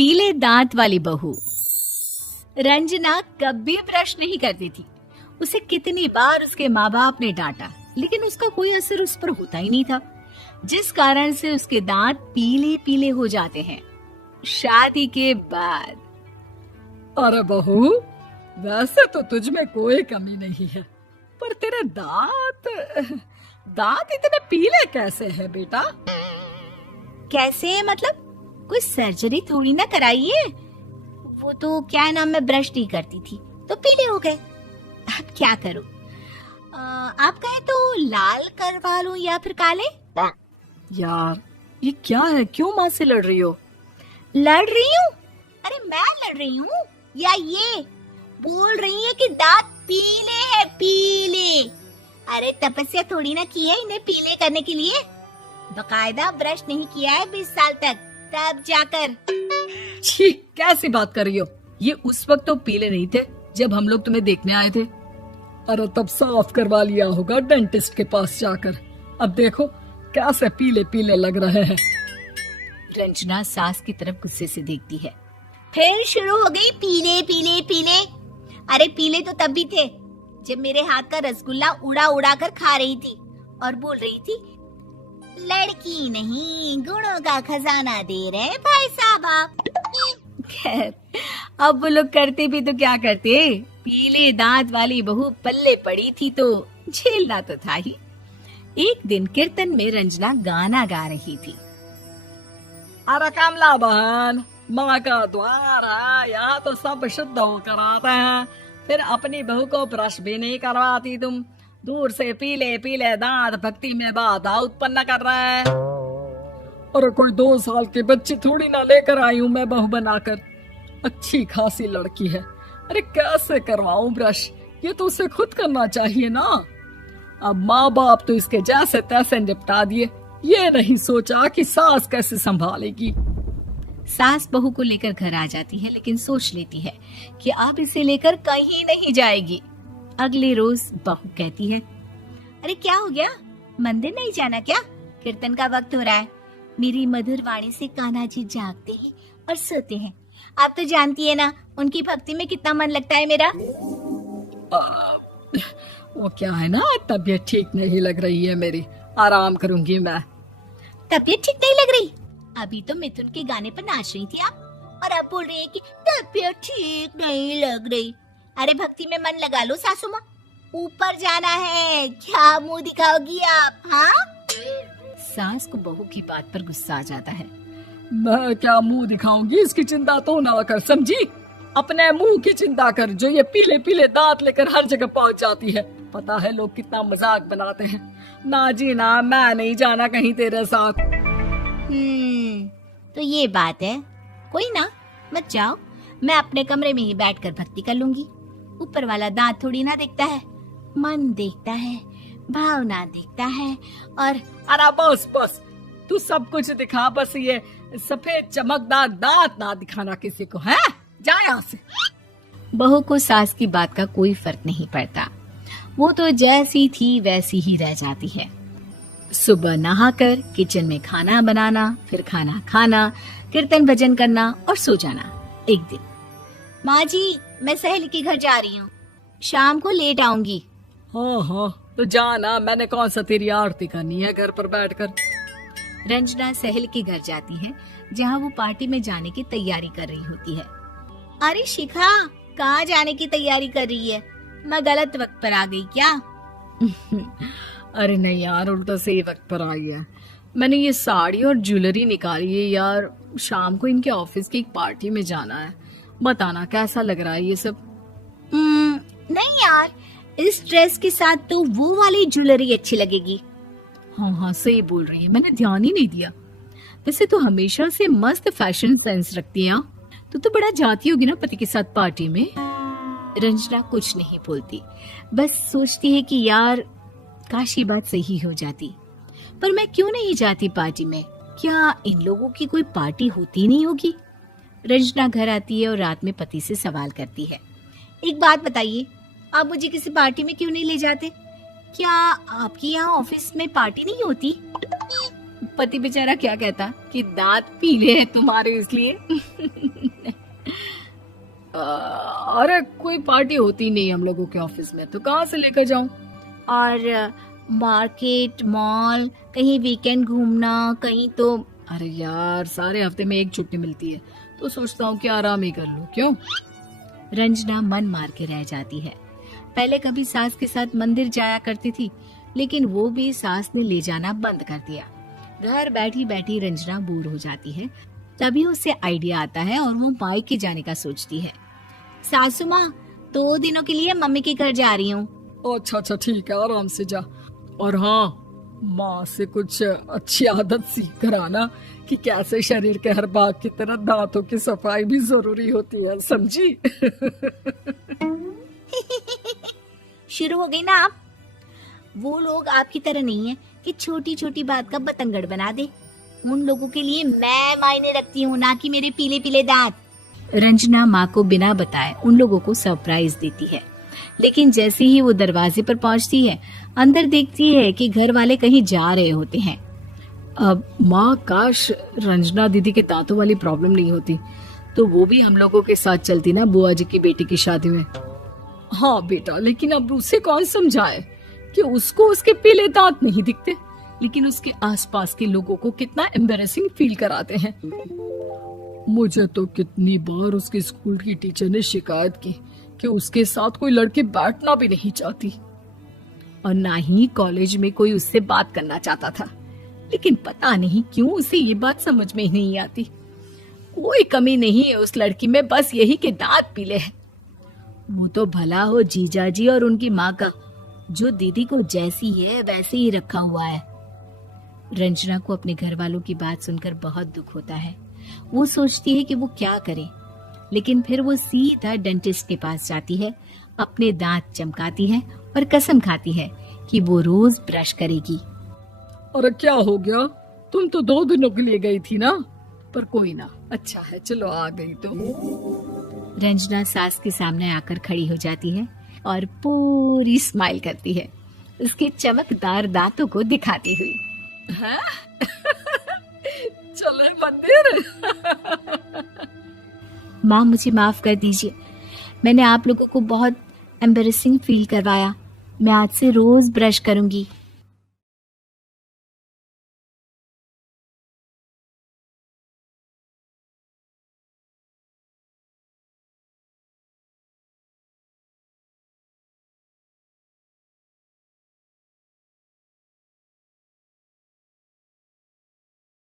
पीले दांत वाली बहू। रंजना कभी ब्रश नहीं करती थी। उसे कितनी बार उसके माँ बाप ने डांटा, लेकिन उसका कोई असर उस पर होता ही नहीं था, जिस कारण से उसके दांत पीले पीले हो जाते हैं। शादी के बाद। अरे बहू, वैसे तो तुझ में कोई कमी नहीं है, पर तेरे दांत इतने पीले कैसे हैं बेटा? कैसे मतलब? कोई सर्जरी थोड़ी ना कराइए। वो तो क्या नाम, मैं ब्रश नहीं करती थी तो पीले हो गए। अब क्या करूं? आप कहें तो लाल करवा लूं या फिर काले? यार ये क्या है, क्यों माँ से लड़ रही हो? लड़ रही हूँ? अरे मैं लड़ रही हूँ या ये बोल रही है कि दांत पीले हैं, पीले। अरे तपस्या थोड़ी ना की है इन्हें पीले करने के लिए। बकायदा ब्रश नहीं किया है 20 साल तक, तब जाकर। छी, कैसी बात कर रही हो? ये उस वक्त तो पीले नहीं थे जब हम लोग तुम्हें देखने आए थे। अरे तब साफ करवा लिया होगा डेंटिस्ट के पास जाकर। अब देखो कैसे पीले पीले लग रहे हैं। रंजना सास की तरफ गुस्से से देखती है। फिर शुरू हो गई पीले पीले पीले। अरे पीले तो तब भी थे जब मेरे हाथ का रसगुल्ला उड़ा उड़ा कर खा रही थी और बोल रही थी, लड़की नहीं गुणों का खजाना दे रहे भाई साहब आप। खैर, अब वो लोग करते भी तो क्या करते, पीले दांत वाली बहू पल्ले पड़ी थी तो झेलना तो था ही। एक दिन कीर्तन में रंजना गाना गा रही थी। अरे कमला बहन, माँ का द्वार है, यहाँ तो सब शुद्ध होकर आते हैं, फिर अपनी बहू को ब्रश भी नहीं करवाती तुम। दूर से पीले पीले दांत भक्ति में बाधा उत्पन्न कर रहा है। अरे कोई 2 साल के बच्ची थोड़ी ना लेकर आई हूँ मैं बहू बनाकर। अच्छी खासी लड़की है, अरे कैसे करवाऊं ब्रश? ये तो उसे खुद करना चाहिए ना। अब माँ बाप तो इसके जैसे तैसे निपटा दिए, ये नहीं सोचा कि सास कैसे संभालेगी। सास बहू को लेकर घर आ जाती है, लेकिन सोच लेती है कि अब इसे लेकर कहीं नहीं जाएगी। अगले रोज बहू कहती है, अरे क्या हो गया, मंदिर नहीं जाना क्या? कीर्तन का वक्त हो रहा है। मेरी मधुर वाणी से कान्हा जी जागते हैं और सोते हैं। आप तो जानती है ना उनकी भक्ति में कितना मन लगता है मेरा। वो क्या है ना, तबीयत ठीक नहीं लग रही है मेरी, आराम करूंगी मैं। तबीयत ठीक नहीं लग रही? अभी तो मिथुन के गाने पर नाच रही थी आप, और अब बोल रही है कि तबीयत ठीक नहीं लग रही। अरे भक्ति में मन लगा लो सासू माँ, ऊपर जाना है, क्या मुंह दिखाओगी आप? हाँ? सास को बहू की बात पर गुस्सा आ जाता है। मैं क्या मुंह दिखाऊंगी, इसकी चिंता तो ना कर, समझी? अपने मुंह की चिंता कर, जो ये पीले पीले दांत लेकर हर जगह पहुंच जाती है। पता है लोग कितना मजाक बनाते हैं। ना जी ना, मैं नहीं जाना कहीं तेरे साथ। तो ये बात है। कोई ना, मत जाओ, मैं अपने कमरे में ही बैठकर भक्ति कर लूंगी। ऊपर वाला दांत थोड़ी ना देखता है, मन देखता है, भावना देखता है। और अरे बस बस, तू सब कुछ दिखा, बस ये सफेद चमकदार दांत ना दिखाना किसी को, है? जा यहाँ से। बहू को सास की बात का कोई फर्क नहीं पड़ता, वो तो जैसी थी वैसी ही रह जाती है। सुबह नहाकर किचन में खाना बनाना, फिर खाना खाना, कीर्तन भजन करना और सो जाना। एक दिन, माँ जी मैं सहेली के घर जा रही हूँ, शाम को लेट आऊंगी। हाँ हाँ, तो जाना, मैंने कौन सा तेरी आरती करनी है घर पर बैठकर। रंजना सहेली के घर जाती है, जहाँ वो पार्टी में जाने की तैयारी कर रही होती है। अरे शिखा, कहाँ जाने की तैयारी कर रही है? मैं गलत वक्त पर आ गई क्या? अरे नहीं यार, उल्टा सही वक्त पर आ गया। मैंने ये साड़ी और ज्वेलरी निकाली है यार, शाम को इनके ऑफिस की एक पार्टी में जाना है। बताना कैसा लग रहा है ये सब? नहीं यार, इस ड्रेस के साथ तो वो वाली ज्वेलरी अच्छी लगेगी। हाँ हाँ सही बोल रही है, मैंने ध्यान ही नहीं दिया। वैसे तो हमेशा से मस्त फैशन सेंस रखती है। तो बड़ा जाती होगी ना पति के साथ पार्टी में। रंजना कुछ नहीं बोलती, बस सोचती है कि यार काश ये बात सही हो जाती। पर मैं क्यों नहीं जाती पार्टी में? क्या इन लोगों की कोई पार्टी होती नहीं होगी? रंजना घर आती है और रात में पति से सवाल करती है, एक बात बताइए, आप मुझे किसी पार्टी में क्यों नहीं ले जाते? क्या आपके यहाँ ऑफिस में पार्टी नहीं होती? पति बेचारा क्या कहता कि दांत पीले हैं तुम्हारे इसलिए। अरे कोई पार्टी होती नहीं हम लोगों के ऑफिस में, तो कहाँ से लेकर जाऊं? और मार्केट, मॉल, कहीं वीकेंड घूमना, कहीं तो। अरे यार सारे हफ्ते में एक छुट्टी मिलती है, तो सोचता हूँ कि आराम ही कर लूं। क्यों? रंजना मन मार के रह जाती है। पहले कभी सास के साथ मंदिर जाया करती थी, लेकिन वो भी सास ने ले जाना बंद कर दिया। घर बैठी बैठी रंजना बोर हो जाती है। तभी उसे आइडिया आता है और वो मायके जाने का सोचती है। सासू माँ, 2 दिनों के लिए मम्मी के घर जा रही हूँ। अच्छा ठीक है, आराम से जा। और हाँ, माँ से कुछ अच्छी आदत सीख कर आना कि कैसे शरीर के हर भाग की तरह दांतों की सफाई भी जरूरी होती है, समझी? शुरू हो गई ना आप। वो लोग आपकी तरह नहीं है कि छोटी छोटी बात का बतंगड़ बना दे। उन लोगों के लिए मैं मायने रखती हूँ, ना कि मेरे पीले पीले दांत। रंजना माँ को बिना बताए उन लोगों को सरप्राइज देती है, लेकिन जैसे ही वो दरवाजे पर पहुंचती है, अंदर देखती है कि घर वाले कहीं जा रहे होते हैं। अब माँ, काश रंजना दीदी के दांतों वाली प्रॉब्लम नहीं होती, तो वो भी हम लोगों के साथ चलती ना बुआ जी की बेटी की शादी में। हाँ बेटा, लेकिन अब उसे कौन समझाए कि उसको उसके पीले दांत नहीं दिखते, लेकिन उसके आसपास के लोगों को कितना एम्बैरेसिंग फील कराते हैं। मुझे तो कितनी बार उसके स्कूल की टीचर ने शिकायत की कि उसके साथ कोई लड़की बैठना भी नहीं चाहती, और ना ही कॉलेज में कोई उससे बात करना चाहता था। लेकिन पता नहीं क्यों उसे ये बात समझ में ही नहीं आती। कोई कमी नहीं है उस लड़की में, बस यही कि दांत पीले हैं। वो तो भला हो जीजा जी और उनकी माँ का, जो दीदी को जैसी है वैसे ही रखा हुआ है। रंजना को अपने घर वालों की बात सुनकर बहुत दुख होता है। वो सोचती है कि वो क्या करे, लेकिन फिर वो सीधा डेंटिस्ट के पास जाती है, अपने दांत चमकाती है और कसम खाती है कि वो रोज ब्रश करेगी। अरे क्या हो गया? तुम तो 2 दिनों के लिए गई थी ना, पर कोई ना, अच्छा है, चलो आ गई तो। रंजना सास के सामने आकर खड़ी हो जाती है और पूरी स्माइल करती है, उसके चमकदार दांतों को दिखाती हुई। चले मंदिर। माँ, मुझे माफ कर दीजिए, मैंने आप लोगों को बहुत एम्बैरेसिंग फील करवाया। मैं आज से रोज ब्रश करूंगी।